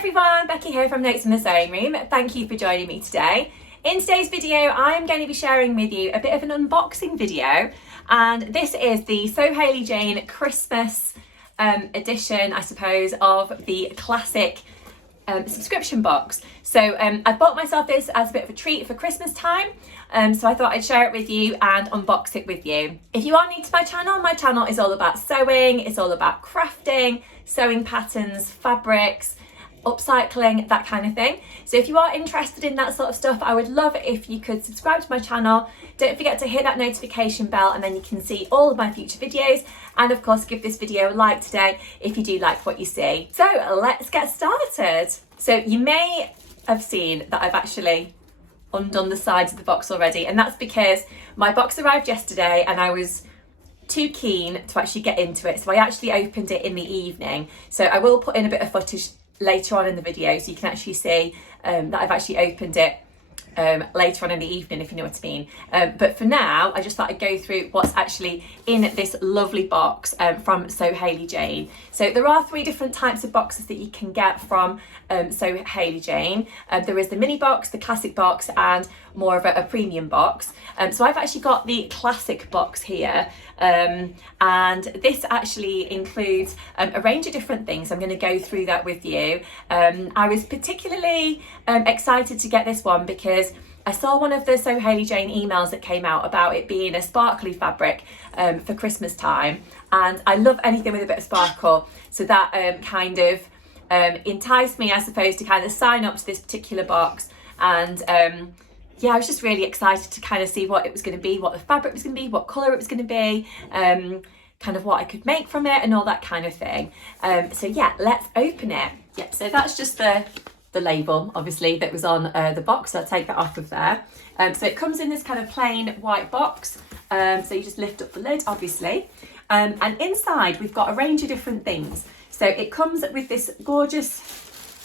everyone, Becky here from Notes in the Sewing Room. Thank you for joining me today. In today's video, I am going to be sharing with you a bit of an unboxing video, and this is the Sew Hayley Jane Christmas edition, I suppose, of the classic subscription box. So I bought myself this as a bit of a treat for Christmas time, so I thought I'd share it with you and unbox it with you. If you are new to my channel is all about sewing, it's all about crafting, sewing patterns, fabrics, upcycling, that kind of thing. So if you are interested in that sort of stuff, I would love it if you could subscribe to my channel. Don't forget to hit that notification bell, and then you can see all of my future videos, and of course give this video a like today if you do like what you see. So let's get started. So you may have seen that I've actually undone the sides of the box already, and that's because my box arrived yesterday and I was too keen to actually get into it, so I actually opened it in the evening. So I will put in a bit of footage later on in the video so you can actually see that I've actually opened it later on in the evening, if you know what I mean. But for now, I just thought I'd go through what's actually in this lovely box from Sew Hayley Jane. So there are 3 different types of boxes that you can get from Sew Hayley Jane. There is the mini box, the classic box, and more of a premium box. So I've actually got the classic box here, and this actually includes a range of different things. I'm going to go through that with you. I was particularly excited to get this one because I saw one of the Sew Hayley Jane emails that came out about it being a sparkly fabric for Christmas time, and I love anything with a bit of sparkle, so that kind of enticed me, I suppose, to kind of sign up to this particular box. And yeah, I was just really excited to kind of see what it was going to be, what the fabric was going to be, what colour it was going to be, kind of what I could make from it and all that kind of thing. So yeah, let's open it. Yep, so that's just the label, obviously, that was on the box, so I'll take that off of there. So it comes in this kind of plain white box, so you just lift up the lid, obviously. And inside we've got a range of different things. So it comes with this gorgeous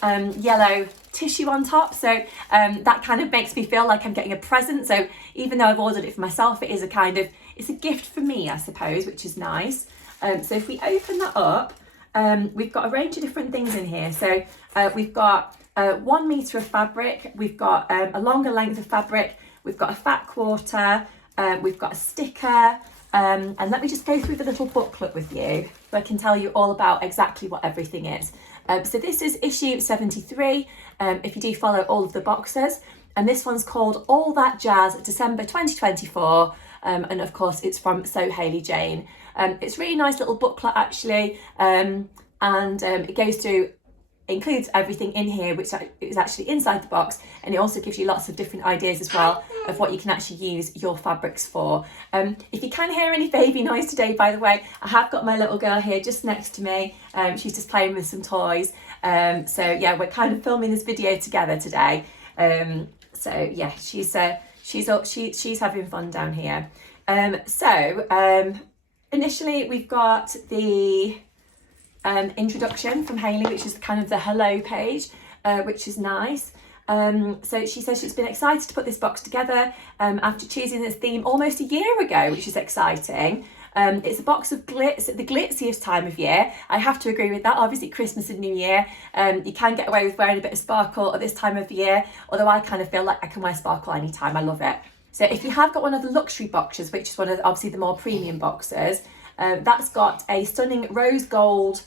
yellow tissue on top, so that kind of makes me feel like I'm getting a present. So even though I've ordered it for myself, it is a kind of, it's a gift for me, I suppose, which is nice. So if we open that up, we've got a range of different things in here. So we've got 1 metre of fabric, we've got a longer length of fabric, we've got a fat quarter, we've got a sticker, and let me just go through the little booklet with you so I can tell you all about exactly what everything is. So this is issue 73, if you do follow all of the boxes, and this one's called All That Jazz December 2024, and of course it's from Sew Hayley Jane. It's a really nice little booklet actually, and it goes through, includes everything in here which is actually inside the box, and it also gives you lots of different ideas as well of what you can actually use your fabrics for. If you can hear any baby noise today, by the way, I have got my little girl here just next to me. She's just playing with some toys, so yeah, we're kind of filming this video together today. So yeah, she's having fun down here. Initially we've got the introduction from Hayley, which is kind of the hello page, which is nice. So she says she's been excited to put this box together after choosing this theme almost a year ago, which is exciting. It's a box of glitz at the glitziest time of year. I have to agree with that. Obviously Christmas and New Year, you can get away with wearing a bit of sparkle at this time of the year, although I kind of feel like I can wear sparkle anytime. I love it. So if you have got one of the luxury boxes, which is one of obviously the more premium boxes, that's got a stunning rose gold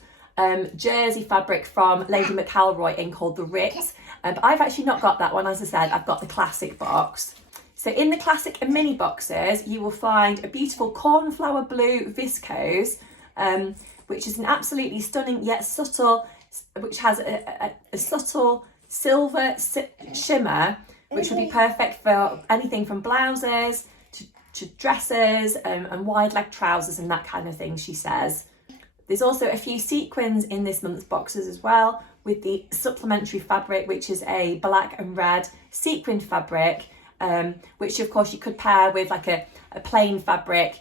jersey fabric from Lady McElroy in called the Ritz, but I've actually not got that one. As I said, I've got the classic box. So in the classic and mini boxes, you will find a beautiful cornflower blue viscose, which is an absolutely stunning yet subtle, which has a subtle silver shimmer, which would be perfect for anything from blouses to dresses and wide leg trousers and that kind of thing, she says. There's also a few sequins in this month's boxes as well, with the supplementary fabric, which is a black and red sequined fabric, which of course you could pair with like a plain fabric,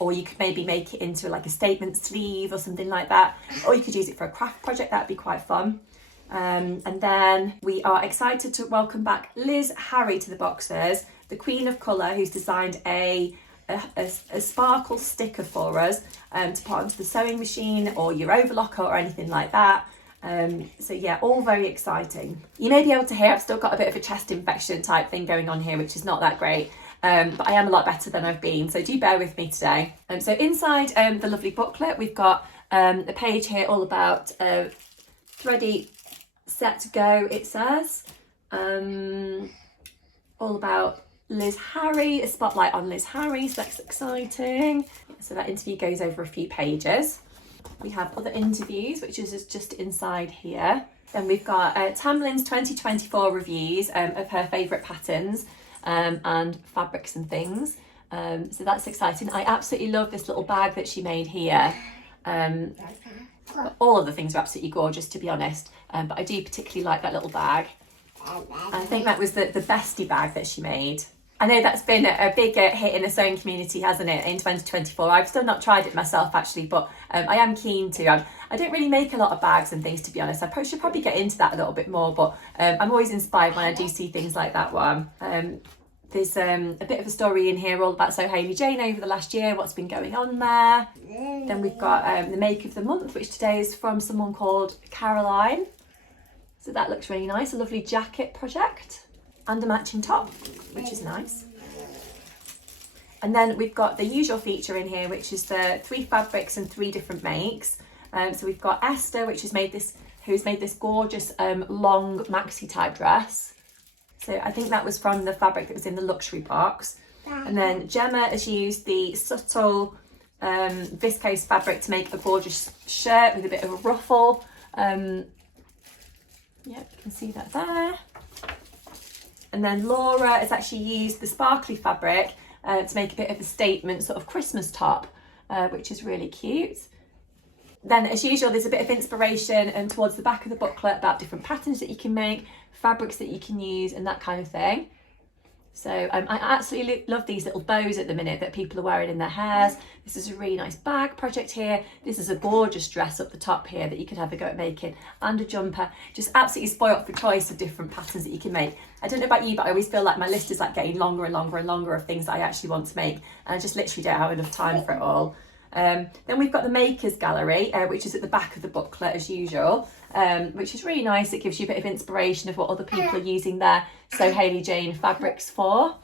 or you could maybe make it into like a statement sleeve or something like that, or you could use it for a craft project. That'd be quite fun. And then we are excited to welcome back Liz Harry to the boxes, the Queen of Colour, who's designed a sparkle sticker for us to put onto the sewing machine or your overlocker or anything like that. So yeah, all very exciting. You may be able to hear I've still got a bit of a chest infection type thing going on here, which is not that great. But I am a lot better than I've been, so do bear with me today. So inside the lovely booklet, we've got a page here all about Thready Set to Go, it says. All about Liz Harry, a spotlight on Liz Harry, so that's exciting. So that interview goes over a few pages. We have other interviews, which is just inside here. Then we've got Tamlin's 2024 reviews of her favourite patterns and fabrics and things. So that's exciting. I absolutely love this little bag that she made here. All of the things are absolutely gorgeous, to be honest. But I do particularly like that little bag. I think that was the bestie bag that she made. I know that's been a big hit in the sewing community, hasn't it, in 2024. I've still not tried it myself, actually, but I am keen to. I don't really make a lot of bags and things, to be honest. I should probably get into that a little bit more, but I'm always inspired when I do see things like that one. There's a bit of a story in here all about Sew Hayley Jane over the last year, what's been going on there. Then we've got the make of the month, which today is from someone called Caroline. So that looks really nice, a lovely jacket project and a matching top, which is nice. And then we've got the usual feature in here, which is the 3 fabrics and 3 different makes. So we've got Esther, who's made this gorgeous long maxi type dress. So I think that was from the fabric that was in the luxury box. And then Gemma has used the subtle viscose fabric to make a gorgeous shirt with a bit of a ruffle. Yeah, you can see that there. And then Laura has actually used the sparkly fabric to make a bit of a statement sort of Christmas top, which is really cute. Then, as usual, there's a bit of inspiration towards the back of the booklet about different patterns that you can make, fabrics that you can use, and that kind of thing. So I absolutely love these little bows at the minute that people are wearing in their hairs. This is a really nice bag project here. This is a gorgeous dress up the top here that you could have a go at making, and a jumper. Just absolutely spoilt for choice of different patterns that you can make. I don't know about you, but I always feel like my list is like getting longer and longer and longer of things that I actually want to make, and I just literally don't have enough time for it all. Then we've got the Makers Gallery, which is at the back of the booklet as usual, which is really nice. It gives you a bit of inspiration of what other people are using their Sew Hayley Jane fabrics for.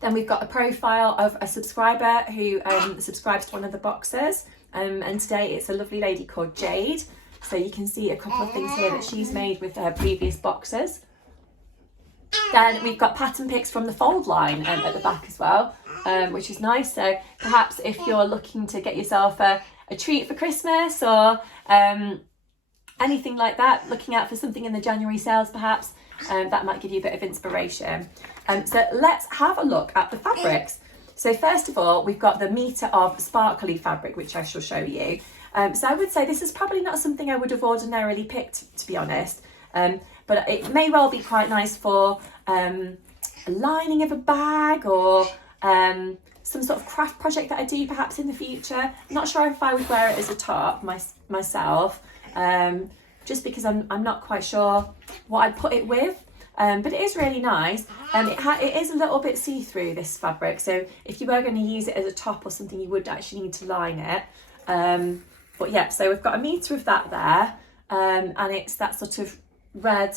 Then we've got a profile of a subscriber who subscribes to one of the boxes, and today it's a lovely lady called Jade. So you can see a couple of things here that she's made with her previous boxes. Then we've got pattern picks from the fold line at the back as well, which is nice. So perhaps if you're looking to get yourself a treat for Christmas or anything like that, looking out for something in the January sales perhaps, that might give you a bit of inspiration. So let's have a look at the fabrics. So first of all, we've got the metre of sparkly fabric, which I shall show you. So I would say this is probably not something I would have ordinarily picked, to be honest. But it may well be quite nice for a lining of a bag or some sort of craft project that I do perhaps in the future. I'm not sure if I would wear it as a top myself, just because I'm not quite sure what I'd put it with. But it is really nice. It is a little bit see-through, this fabric, so if you were going to use it as a top or something, you would actually need to line it. But yeah, so we've got a metre of that there, and it's that sort of red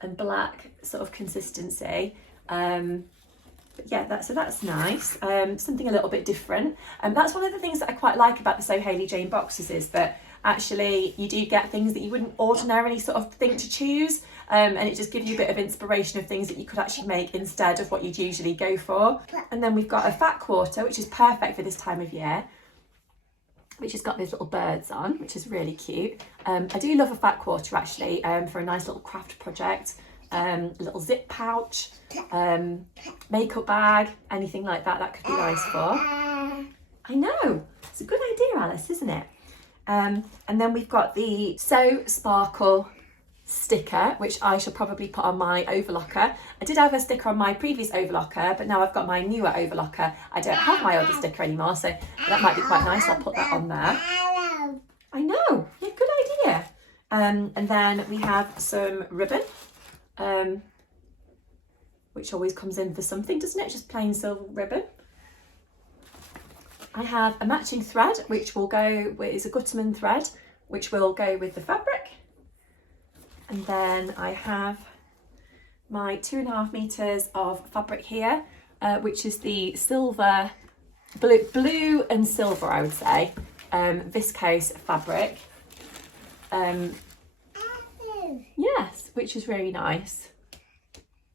and black sort of consistency. But yeah, that's nice. Something a little bit different. That's one of the things that I quite like about the Sew Hayley Jane boxes, is that actually you do get things that you wouldn't ordinarily sort of think to choose, and it just gives you a bit of inspiration of things that you could actually make instead of what you'd usually go for. And then we've got a fat quarter, which is perfect for this time of year, which has got these little birds on, which is really cute. I do love a fat quarter actually, for a nice little craft project, a little zip pouch, makeup bag, anything like that, that could be nice for. I know, it's a good idea, Alice, isn't it? And then we've got the Sew Sparkle sticker, which I shall probably put on my overlocker. I did have a sticker on my previous overlocker, but now I've got my newer overlocker. I don't have my other sticker anymore, so that might be quite nice. I'll put that on there. I know, yeah, good idea. And then we have some ribbon, which always comes in for something, doesn't it? Just plain silver ribbon. I have a matching thread, which will go with, is a Gutterman thread, which will go with the fabric. And then I have my 2.5 meters of fabric here, which is the silver, blue and silver, I would say, viscose fabric. Yes, which is really nice.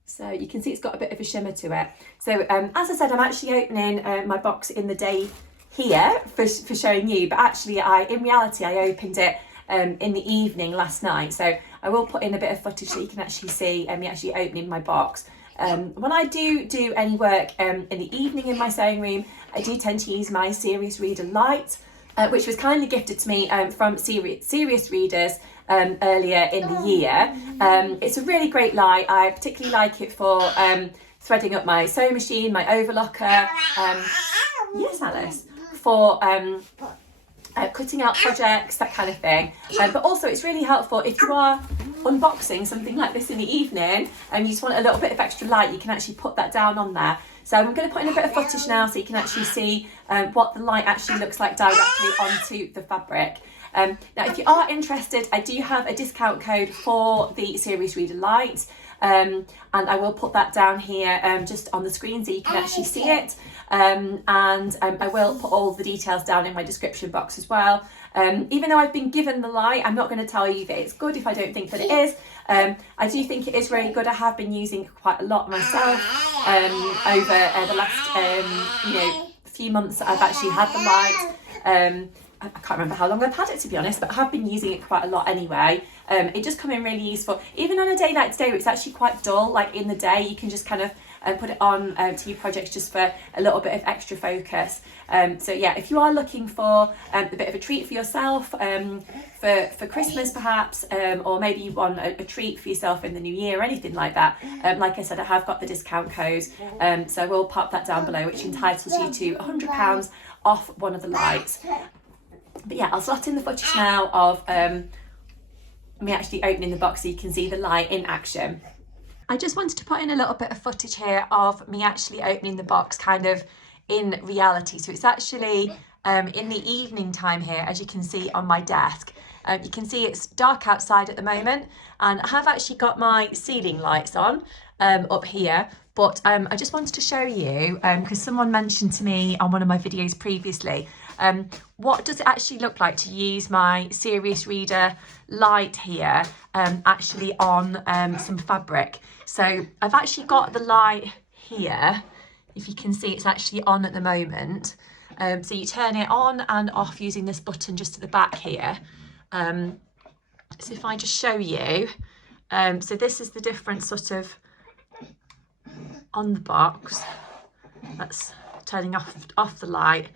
So you can see it's got a bit of a shimmer to it. So as I said, I'm actually opening my box in the day here for showing you, but actually in reality I opened it in the evening last night. So I will put in a bit of footage so you can actually see me actually opening my box. When I do any work in the evening in my sewing room, I do tend to use my Serious Reader light, which was kindly gifted to me from Serious Readers earlier in the year. It's a really great light. I particularly like it for threading up my sewing machine, my overlocker, yes Alice, for cutting out projects, that kind of thing. But also it's really helpful if you are unboxing something like this in the evening and you just want a little bit of extra light, you can actually put that down on there. So I'm going to put in a bit of footage now so you can actually see what the light actually looks like directly onto the fabric. Now if you are interested, I do have a discount code for the Serious Reader light, and I will put that down here just on the screen so you can actually see it, and I will put all the details down in my description box as well. Even though I've been given the light, I'm not going to tell you that it's good if I don't think that it is. I do think it is really good. I have been using it quite a lot myself over the last few months that I've actually had the light. I can't remember how long I've had it, to be honest, but I have been using it quite a lot anyway. It does come in really useful. Even on a day like today, where it's actually quite dull, like in the day, you can just kind of put it on to your projects just for a little bit of extra focus. So yeah, if you are looking for a bit of a treat for yourself, for Christmas perhaps, or maybe you want a treat for yourself in the new year or anything like that, like I said, I have got the discount code, so I will pop that down below, which entitles you to £100 off one of the lights. But yeah, I'll slot in the footage now of me actually opening the box so you can see the light in action. I just wanted to put in a little bit of footage here of me actually opening the box kind of in reality. So it's actually in the evening time here, as you can see on my desk. You can see it's dark outside at the moment, and I have actually got my ceiling lights on up here. But I just wanted to show you, because someone mentioned to me on one of my videos previously, what does it actually look like to use my Serious Reader light here actually on some fabric. So I've actually got the light here. If you can see, it's actually on at the moment. So you turn it on and off using this button just at the back here. So if I just show you, so this is the different sort of on the box. That's turning off the light,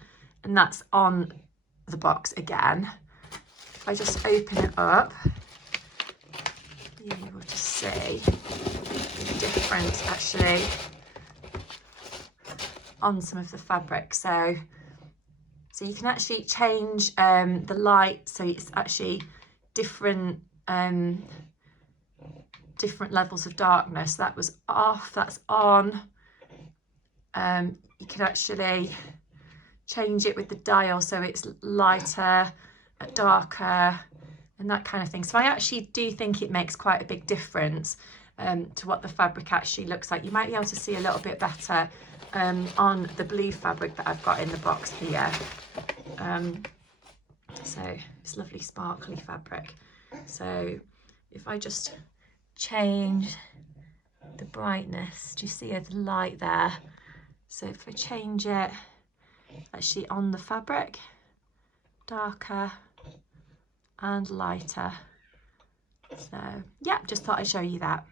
and that's on the box again. If I just open it up, you'll be able to see the difference actually on some of the fabric. So you can actually change the light, so it's actually different different levels of darkness. That was off, that's on. You can actually change it with the dial, so it's lighter, darker, and that kind of thing. So I actually do think it makes quite a big difference to what the fabric actually looks like. You might be able to see a little bit better on the blue fabric that I've got in the box here. So it's lovely sparkly fabric. So if I just change the brightness, do you see the light there? So if I change it actually on the fabric, darker and lighter. So yeah, just thought I'd show you that.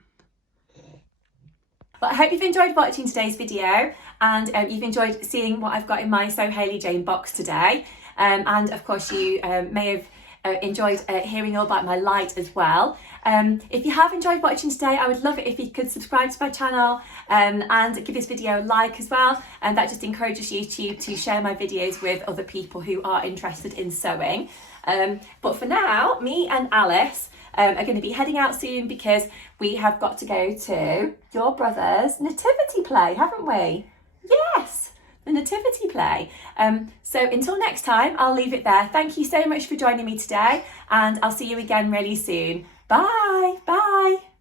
Well, I hope you've enjoyed watching today's video, and you've enjoyed seeing what I've got in my Sew Hayley Jane box today. And of course you may have enjoyed hearing all about my light as well. If you have enjoyed watching today, I would love it if you could subscribe to my channel and give this video a like as well, and that just encourages YouTube to share my videos with other people who are interested in sewing. But for now, me and Alice are going to be heading out soon because we have got to go to your brother's nativity play, haven't we? Yes, the nativity play. So until next time, I'll leave it there. Thank you so much for joining me today, and I'll see you again really soon. Bye. Bye.